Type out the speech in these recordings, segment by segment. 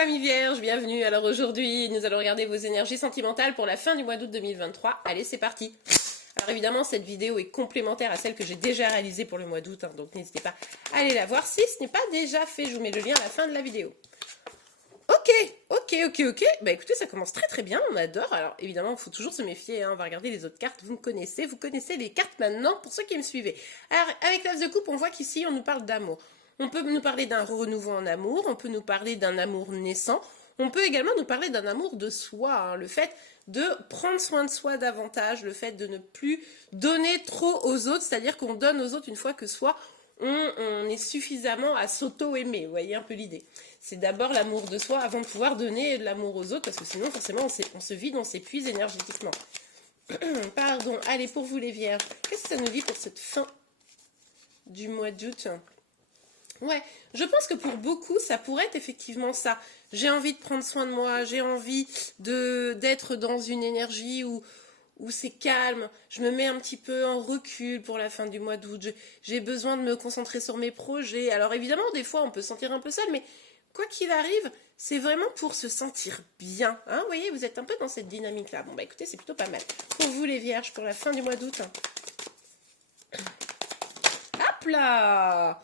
amis vierges, bienvenue. Alors aujourd'hui, nous allons regarder vos énergies sentimentales pour la fin du mois d'août 2023. Allez, c'est parti. Alors évidemment, cette vidéo est complémentaire à celle que j'ai déjà réalisée pour le mois d'août, hein, donc n'hésitez pas à aller la voir. Si ce n'est pas déjà fait, je vous mets le lien à la fin de la vidéo. Ok. Bah écoutez, ça commence très très bien, on adore. Alors évidemment, il faut toujours se méfier, hein. On va regarder les autres cartes. Vous connaissez les cartes maintenant, pour ceux qui me suivaient. Alors, avec l'As de coupe, on voit qu'ici, on nous parle d'amour. On peut nous parler d'un renouveau en amour, on peut nous parler d'un amour naissant, on peut également nous parler d'un amour de soi, hein. Le fait de prendre soin de soi davantage, le fait de ne plus donner trop aux autres, c'est-à-dire qu'on donne aux autres une fois que soi, on est suffisamment à s'auto-aimer, vous voyez un peu l'idée. C'est d'abord l'amour de soi avant de pouvoir donner de l'amour aux autres, parce que sinon forcément on se vide, on s'épuise énergétiquement. Pardon, allez pour vous les vierges, qu'est-ce que ça nous dit pour cette fin du mois d'août? Ouais, je pense que pour beaucoup, ça pourrait être effectivement ça. J'ai envie de prendre soin de moi, j'ai envie d'être dans une énergie où c'est calme, je me mets un petit peu en recul pour la fin du mois d'août, j'ai besoin de me concentrer sur mes projets. Alors évidemment, des fois, on peut se sentir un peu seul, mais quoi qu'il arrive, c'est vraiment pour se sentir bien. Hein, vous voyez, vous êtes un peu dans cette dynamique-là. Bon, bah écoutez, c'est plutôt pas mal. Pour vous, les vierges, pour la fin du mois d'août. Hop là!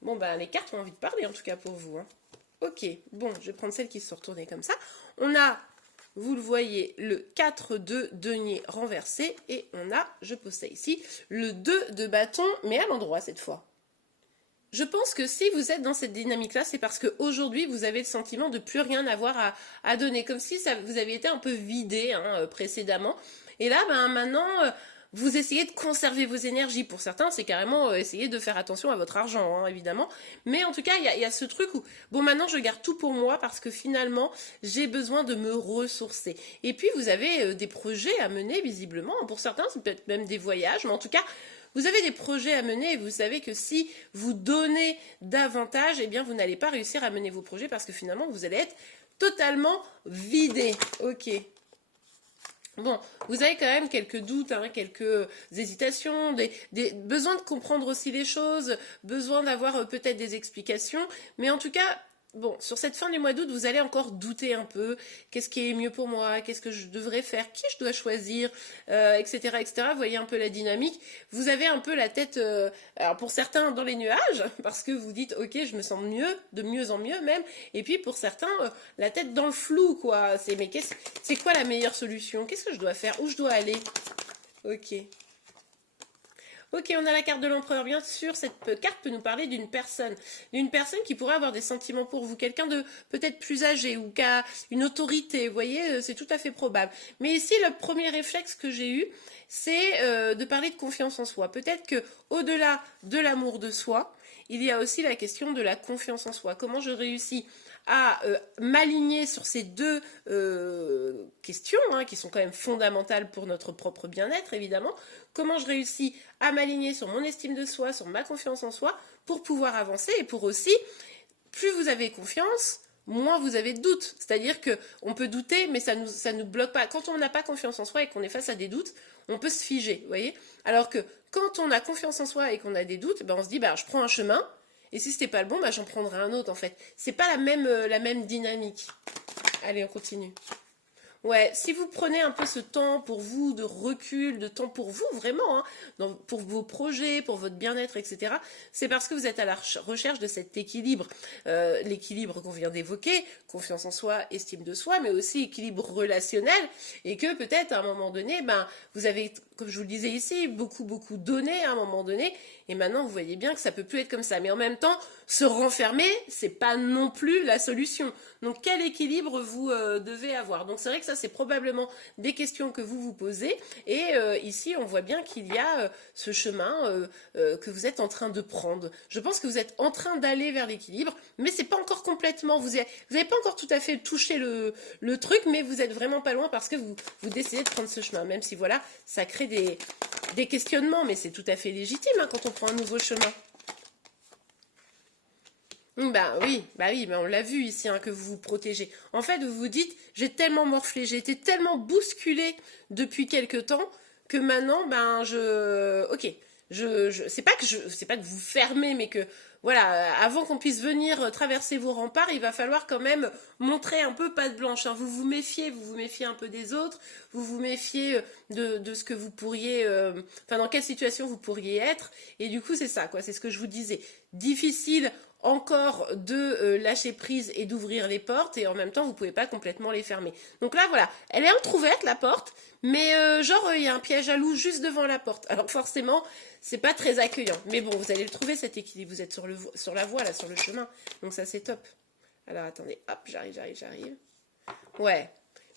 Bon, ben, les cartes ont envie de parler, en tout cas, pour vous. Hein. Ok, bon, je vais prendre celles qui se sont retournées comme ça. On a, vous le voyez, le 4 de denier renversé. Et on a, je pose ça ici, le 2 de bâton, mais à l'endroit cette fois. Je pense que si vous êtes dans cette dynamique-là, c'est parce qu'aujourd'hui, vous avez le sentiment de plus rien avoir à donner. Comme si ça, vous aviez été un peu vidé hein, précédemment. Et là, ben, maintenant... vous essayez de conserver vos énergies. Pour certains, c'est carrément essayer de faire attention à votre argent, hein, évidemment. Mais en tout cas, il y a ce truc où, bon, maintenant, je garde tout pour moi parce que finalement, j'ai besoin de me ressourcer. Et puis, vous avez des projets à mener, visiblement. Pour certains, c'est peut-être même des voyages. Mais en tout cas, vous avez des projets à mener et vous savez que si vous donnez davantage, eh bien, vous n'allez pas réussir à mener vos projets parce que finalement, vous allez être totalement vidé. Ok. Bon, vous avez quand même quelques doutes, hein, quelques hésitations, des besoins de comprendre aussi les choses, besoin d'avoir peut-être des explications, mais en tout cas, bon, sur cette fin du mois d'août, vous allez encore douter un peu, qu'est-ce qui est mieux pour moi, qu'est-ce que je devrais faire, qui je dois choisir, etc., etc. Vous voyez un peu la dynamique, vous avez un peu la tête, alors pour certains dans les nuages, parce que vous dites, ok, je me sens mieux, de mieux en mieux même, et puis pour certains, la tête dans le flou, quoi, mais c'est quoi la meilleure solution, qu'est-ce que je dois faire, où je dois aller, ok. Ok, on a la carte de l'empereur. Bien sûr, cette carte peut nous parler d'une personne qui pourrait avoir des sentiments pour vous, quelqu'un de peut-être plus âgé ou qui a une autorité, vous voyez, c'est tout à fait probable. Mais ici, le premier réflexe que j'ai eu, c'est de parler de confiance en soi. Peut-être que au-delà de l'amour de soi, il y a aussi la question de la confiance en soi. Comment je réussis à m'aligner sur ces deux questions, hein, qui sont quand même fondamentales pour notre propre bien-être, évidemment. Comment je réussis à m'aligner sur mon estime de soi, sur ma confiance en soi, pour pouvoir avancer et pour aussi, plus vous avez confiance, moins vous avez de doutes. C'est-à-dire qu'on peut douter, mais ça nous bloque pas. Quand on n'a pas confiance en soi et qu'on est face à des doutes, on peut se figer, vous voyez. Alors que quand on a confiance en soi et qu'on a des doutes, ben on se dit, bah, je prends un chemin, et si c'était pas le bon, bah, j'en prendrai un autre, en fait. C'est pas la même dynamique. Allez, on continue. Ouais, si vous prenez un peu ce temps pour vous, de recul, de temps pour vous, vraiment, hein, pour vos projets, pour votre bien-être, etc., c'est parce que vous êtes à la recherche de cet équilibre. L'équilibre qu'on vient d'évoquer, confiance en soi, estime de soi, mais aussi équilibre relationnel, et que peut-être à un moment donné, ben, vous avez, comme je vous le disais ici, beaucoup donné à un moment donné, et maintenant vous voyez bien que ça peut plus être comme ça. Mais en même temps, se renfermer, c'est pas non plus la solution. Donc quel équilibre vous devez avoir? Donc c'est vrai que ça c'est probablement des questions que vous vous posez. Et ici on voit bien qu'il y a ce chemin que vous êtes en train de prendre. Je pense que vous êtes en train d'aller vers l'équilibre, mais c'est pas encore complètement. Vous n'avez pas encore tout à fait touché le truc, mais vous êtes vraiment pas loin parce que vous décidez de prendre ce chemin. Même si voilà, ça crée des questionnements, mais c'est tout à fait légitime hein, quand on prend un nouveau chemin. Bah oui, mais on l'a vu ici, hein, que vous vous protégez. En fait, vous vous dites, j'ai tellement morflé, j'ai été tellement bousculée depuis quelque temps, que maintenant, ben, ok, c'est pas que vous fermez, mais que voilà, avant qu'on puisse venir traverser vos remparts, il va falloir quand même montrer un peu patte blanche, hein. Vous vous méfiez un peu des autres, vous vous méfiez de ce que vous pourriez, enfin dans quelle situation vous pourriez être, et du coup c'est ça, quoi, c'est ce que je vous disais. Difficile encore de lâcher prise et d'ouvrir les portes, et en même temps vous pouvez pas complètement les fermer. Donc là voilà, elle est entrouverte la porte, mais genre il y a un piège à loup juste devant la porte. Alors forcément c'est pas très accueillant, mais bon vous allez le trouver cet équilibre, vous êtes sur la voie là, sur le chemin, donc ça c'est top. Alors attendez, hop, j'arrive. Ouais,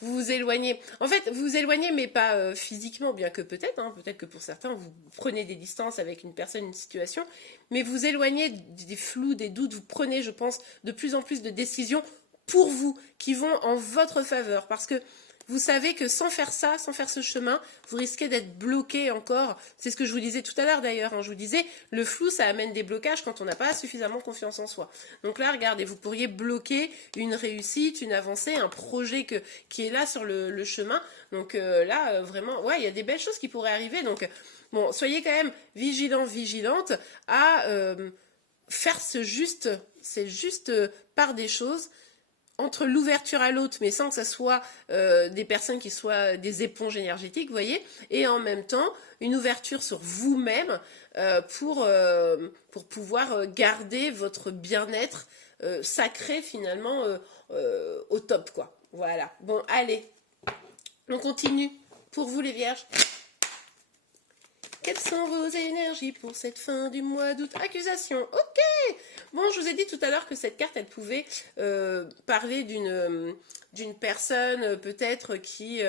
vous vous éloignez. En fait, vous vous éloignez, mais pas physiquement, bien que peut-être, hein, peut-être que pour certains, vous prenez des distances avec une personne, une situation, mais vous éloignez des flous, des doutes, vous prenez, je pense, de plus en plus de décisions pour vous, qui vont en votre faveur, parce que vous savez que sans faire ça, sans faire ce chemin, vous risquez d'être bloqué encore. C'est ce que je vous disais tout à l'heure d'ailleurs, hein. Je vous disais, le flou, ça amène des blocages quand on n'a pas suffisamment confiance en soi. Donc là, regardez, vous pourriez bloquer une réussite, une avancée, un projet qui est là sur le chemin. Donc là, vraiment, ouais, il y a des belles choses qui pourraient arriver. Donc, bon, soyez quand même vigilants, vigilantes à faire c'est juste par des choses entre l'ouverture à l'autre, mais sans que ça soit des personnes qui soient des éponges énergétiques, vous voyez, et en même temps, une ouverture sur vous-même pour pouvoir garder votre bien-être sacré, finalement, au top, quoi. Voilà. Bon, allez, on continue. Pour vous, les vierges. Quelles sont vos énergies pour cette fin du mois d'août? Accusation, ok. Bon, je vous ai dit tout à l'heure que cette carte, elle pouvait parler d'une personne peut-être qui...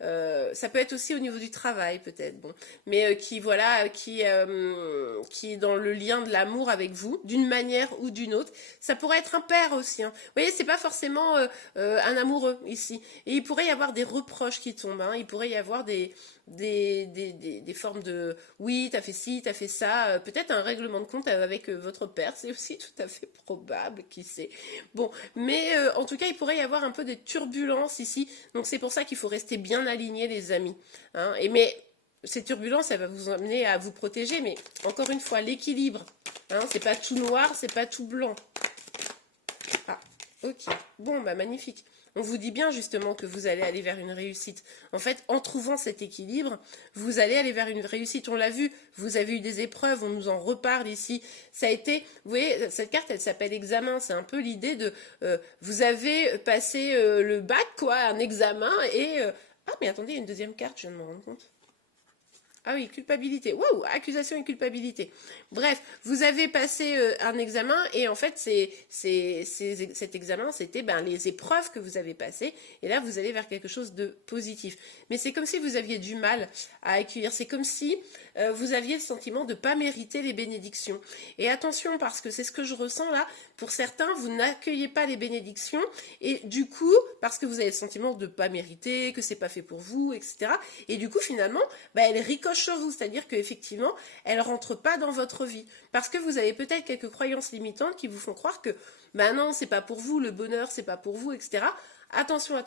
ça peut être aussi au niveau du travail, peut-être, bon, mais qui est dans le lien de l'amour avec vous, d'une manière ou d'une autre. Ça pourrait être un père aussi, hein. Vous voyez, c'est pas forcément un amoureux ici. Et il pourrait y avoir des reproches qui tombent, hein. Il pourrait y avoir des formes de oui, t'as fait ci, t'as fait ça, peut-être un règlement de compte avec votre père, c'est aussi tout à fait probable, qui sait. Bon, mais en tout cas, il pourrait y avoir un peu de turbulences ici, donc c'est pour ça qu'il faut rester bien aligné, les amis, hein. Mais ces turbulences, elles vont vous amener à vous protéger, mais encore une fois, l'équilibre, hein, c'est pas tout noir, c'est pas tout blanc. Ah, ok, bon, bah magnifique. On vous dit bien justement que vous allez aller vers une réussite. En fait, en trouvant cet équilibre, vous allez aller vers une réussite. On l'a vu, vous avez eu des épreuves, on nous en reparle ici. Ça a été, vous voyez, cette carte, elle s'appelle examen. C'est un peu l'idée de, vous avez passé le bac, quoi, un examen, et... ah, mais attendez, il y a une deuxième carte, je viens de me rendre compte. Ah oui, culpabilité. Waouh, accusation et culpabilité. Bref, vous avez passé un examen et en fait, cet examen, c'était les épreuves que vous avez passées. Et là, vous allez vers quelque chose de positif. Mais c'est comme si vous aviez du mal à accueillir. C'est comme si vous aviez le sentiment de ne pas mériter les bénédictions. Et attention, parce que c'est ce que je ressens là. Pour certains, vous n'accueillez pas les bénédictions. Et du coup, parce que vous avez le sentiment de ne pas mériter, que c'est pas fait pour vous, etc. Et du coup, finalement, elle ricoche sur vous, c'est-à-dire qu'effectivement, elle ne rentre pas dans votre vie. Parce que vous avez peut-être quelques croyances limitantes qui vous font croire que, non, c'est pas pour vous, le bonheur, c'est pas pour vous, etc. Attention,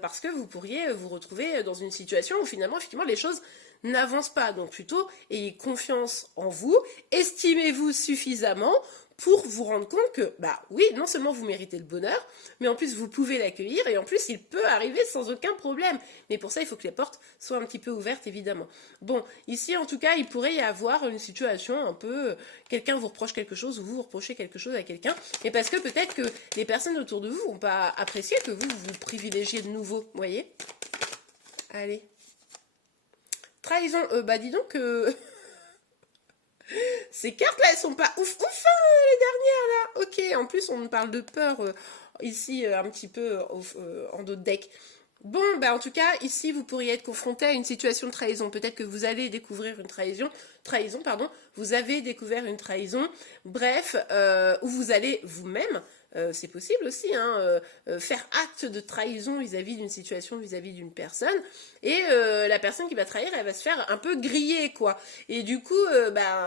parce que vous pourriez vous retrouver dans une situation où finalement, effectivement, les choses n'avancent pas. Donc plutôt, ayez confiance en vous, estimez-vous suffisamment pour vous rendre compte que, oui, non seulement vous méritez le bonheur, mais en plus vous pouvez l'accueillir, et en plus il peut arriver sans aucun problème. Mais pour ça, il faut que les portes soient un petit peu ouvertes, évidemment. Bon, ici, en tout cas, il pourrait y avoir une situation un peu, quelqu'un vous reproche quelque chose, ou vous reprochez quelque chose à quelqu'un, et parce que peut-être que les personnes autour de vous n'ont pas apprécié que vous privilégiez de nouveau, vous voyez? Allez. Trahison, dis donc que... Ces cartes-là, elles sont pas ouf, les dernières, là. Ok, en plus, on parle de peur ici, un petit peu en dos de deck. Bon, en tout cas, ici, vous pourriez être confronté à une situation de trahison. Peut-être que vous allez découvrir une trahison, vous avez découvert une trahison, bref, où vous allez vous-même, c'est possible aussi, hein, faire acte de trahison vis-à-vis d'une situation, vis-à-vis d'une personne, et la personne qui va trahir, elle va se faire un peu griller, quoi. Et du coup,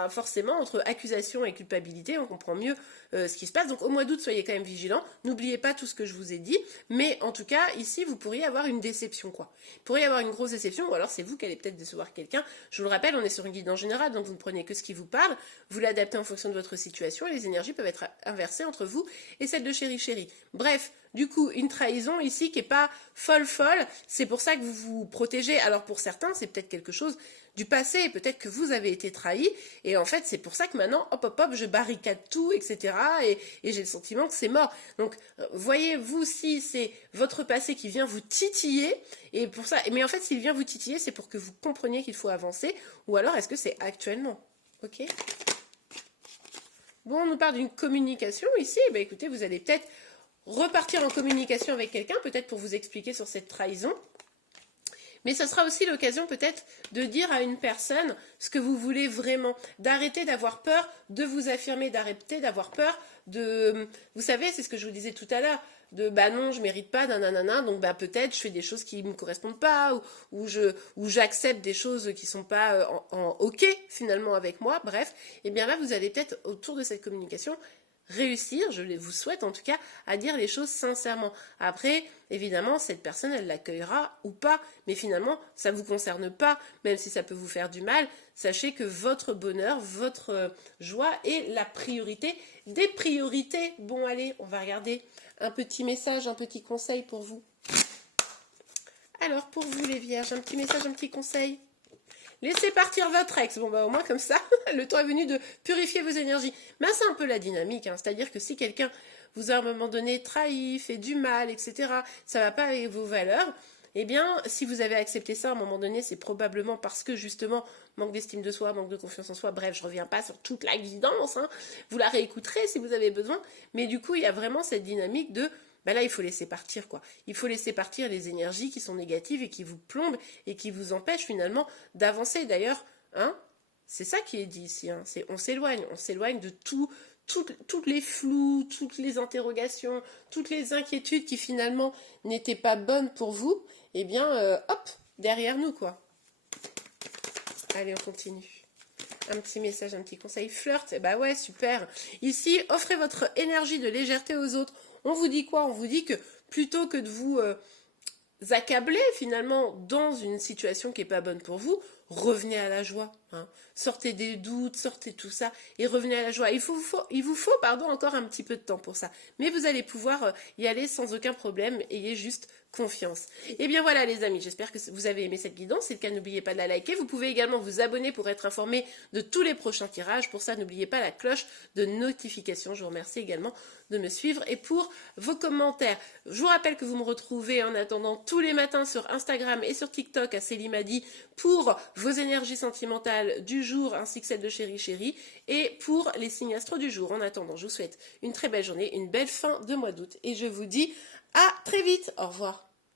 forcément, entre accusation et culpabilité, on comprend mieux ce qui se passe. Donc au mois d'août, soyez quand même vigilants. N'oubliez pas tout ce que je vous ai dit. Mais en tout cas, ici, vous pourriez avoir une déception, quoi. Vous pourriez avoir une grosse déception, ou alors c'est vous qui allez peut-être décevoir quelqu'un. Je vous le rappelle, on est sur une guidance générale, donc vous ne prenez que ce qui vous parle. Vous l'adaptez en fonction de votre situation et les énergies peuvent être inversées entre vous et celle de chéri chéri. Bref, du coup, une trahison ici qui n'est pas folle, c'est pour ça que vous vous protégez. Alors pour certains, c'est peut-être quelque chose du passé, peut-être que vous avez été trahi, et en fait c'est pour ça que maintenant, hop, je barricade tout, etc. Et j'ai le sentiment que c'est mort. Donc, voyez-vous si c'est votre passé qui vient vous titiller, et pour ça, mais en fait s'il vient vous titiller, c'est pour que vous compreniez qu'il faut avancer, ou alors est-ce que c'est actuellement, ok? Bon, on nous parle d'une communication ici, et bien écoutez, vous allez peut-être repartir en communication avec quelqu'un, peut-être pour vous expliquer sur cette trahison. Mais ça sera aussi l'occasion peut-être de dire à une personne ce que vous voulez vraiment, d'arrêter d'avoir peur de vous affirmer, d'arrêter d'avoir peur de... Vous savez, c'est ce que je vous disais tout à l'heure, de bah non, je mérite pas, nanana, donc bah peut-être je fais des choses qui me correspondent pas, ou j'accepte des choses qui sont pas en ok finalement avec moi, bref. Et bien là, vous allez peut-être autour de cette communication réussir, je vous souhaite en tout cas, à dire les choses sincèrement. Après, évidemment, cette personne, elle l'accueillera ou pas, mais finalement, ça ne vous concerne pas, même si ça peut vous faire du mal. Sachez que votre bonheur, votre joie est la priorité des priorités. Bon, allez, on va regarder un petit message, un petit conseil pour vous. Alors, pour vous les vierges, un petit message, un petit conseil. Laissez partir votre ex. Bon, bah au moins comme ça, le temps est venu de purifier vos énergies. Mais c'est un peu la dynamique, hein. C'est-à-dire que si quelqu'un vous a à un moment donné trahi, fait du mal, etc., ça ne va pas avec vos valeurs, eh bien, si vous avez accepté ça à un moment donné, c'est probablement parce que justement, manque d'estime de soi, manque de confiance en soi, bref, je ne reviens pas sur toute la guidance, hein. Vous la réécouterez si vous avez besoin, mais du coup, il y a vraiment cette dynamique de... Ben là, il faut laisser partir, quoi. Il faut laisser partir les énergies qui sont négatives et qui vous plombent et qui vous empêchent finalement d'avancer. D'ailleurs, hein, c'est ça qui est dit ici, hein. On s'éloigne de toutes les flous, toutes les interrogations, toutes les inquiétudes qui finalement n'étaient pas bonnes pour vous. Eh bien, hop, derrière nous, quoi. Allez, on continue. Un petit message, un petit conseil. Flirt, bah ouais, super. Ici, offrez votre énergie de légèreté aux autres. On vous dit quoi? On vous dit que plutôt que de vous accabler finalement dans une situation qui n'est pas bonne pour vous, revenez à la joie. Hein. Sortez des doutes, sortez tout ça et revenez à la joie. Il vous faut encore un petit peu de temps pour ça. Mais vous allez pouvoir y aller sans aucun problème. Ayez juste confiance. Et bien voilà les amis, j'espère que vous avez aimé cette guidance. Si c'est le cas, n'oubliez pas de la liker. Vous pouvez également vous abonner pour être informé de tous les prochains tirages. Pour ça, n'oubliez pas la cloche de notification. Je vous remercie également de me suivre et pour vos commentaires. Je vous rappelle que vous me retrouvez en attendant tous les matins sur Instagram et sur TikTok à Célimadi pour vos énergies sentimentales du jour ainsi que celles de chéri chéri et pour les signes astro du jour. En attendant, je vous souhaite une très belle journée, une belle fin de mois d'août et je vous dis à très vite. Au revoir.